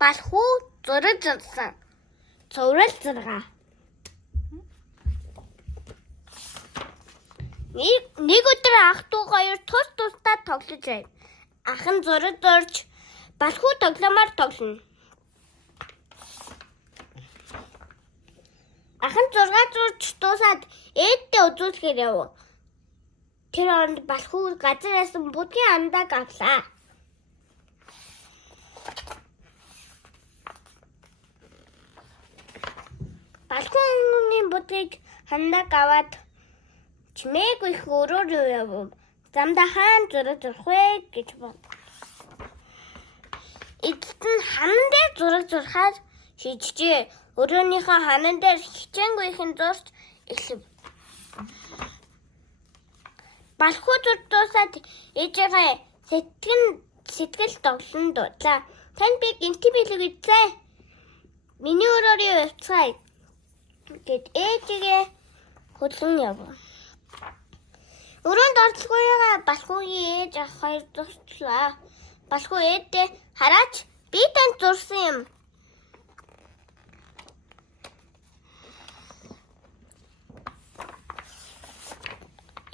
Балхуу зураг зурсан. Зураг зургаа. Нэг өдөр ах トゥ хоёр тус тусдаа тоглож байв. Ах нь зураг зурж, балхуу тогломоор тоглоно. Ах нь 6 зурж дуусаад ээдтэй үзүүлэхээр яв. Тэр онд балхуу газар ясан будгийн андааг авлаа. Балхууны будгийг андааг аваад чимээгүй их өрөөр яв. Замда хаан зураг зурх вэ гэж бод. Эцэст нь ханан дээр зураг зурхаар шийджээ. Өрөөнийхөө ханан дээр хичээнгүйхэн зурч эхлэв. Балхуу зурж дуусаад ээжээгээ сэтгэл тоглон дуулаа. Танд би гинти билэг үзье. Миний өрөөрийн явцгаая гэд ээжигээ хөдлөн яв. Өрөөнд орцгоёгаа балхуугийн ээж ах хоёр зурчлаа. Балхуу ээдээ хараач би танд зурсан юм.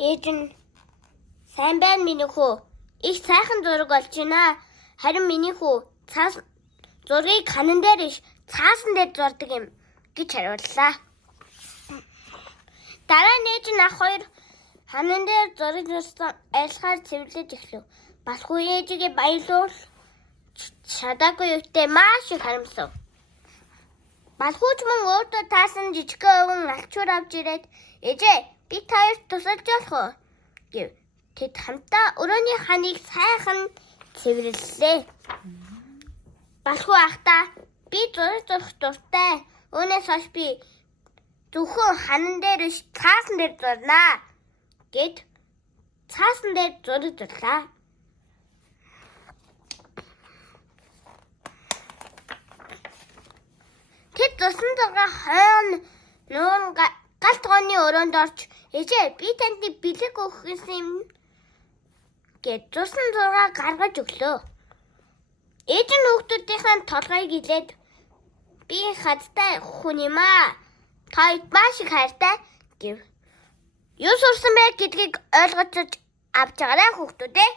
Ээж нь сайн байна миний хүү. Их сайхан зураг олж байна. Харин миний хүү цаас зургийг ханан дээр иш цаасан дээр зурдаг юм гэж хариуллаа. Дараа нь ээж нь ах хоёр ханан дээр зураг зурсан айлхаар цэвэрлэж эхлэв. Балхуу ээжигээ баярлуул шадаагүй өвтэй маш их харамсав. Балхууч мөн өөртөө таасан жижигхэн өвгөн алчуур авч ирээд ээжээ би таарт тусалж болох уу гэв. Тэд хамтаа өрөөний ханыг сайхан цэвэрлэлээ. Балхуу ахтаа би зураг зурх дуртай. Үүнээс хойш би зөвхөн ханан дээр биш цаасан дээр зурнаа гэд цаасан дээр зураг зурлаа. Тэд зурсан зургаа хойно нуун галт гооны өрөөнд орж ээжээ би танд бэлэг өгөх юм гэд зурсан зургаа гаргаж өглөө. Ээж нь хүүхдүүдийн толгойг илээд би хадтай хүн юм аа. Та маш их хайртай гэв. Юу сурсан бэ гэдгийг ойлгож авч байгаарай хүүхдүүд ээ.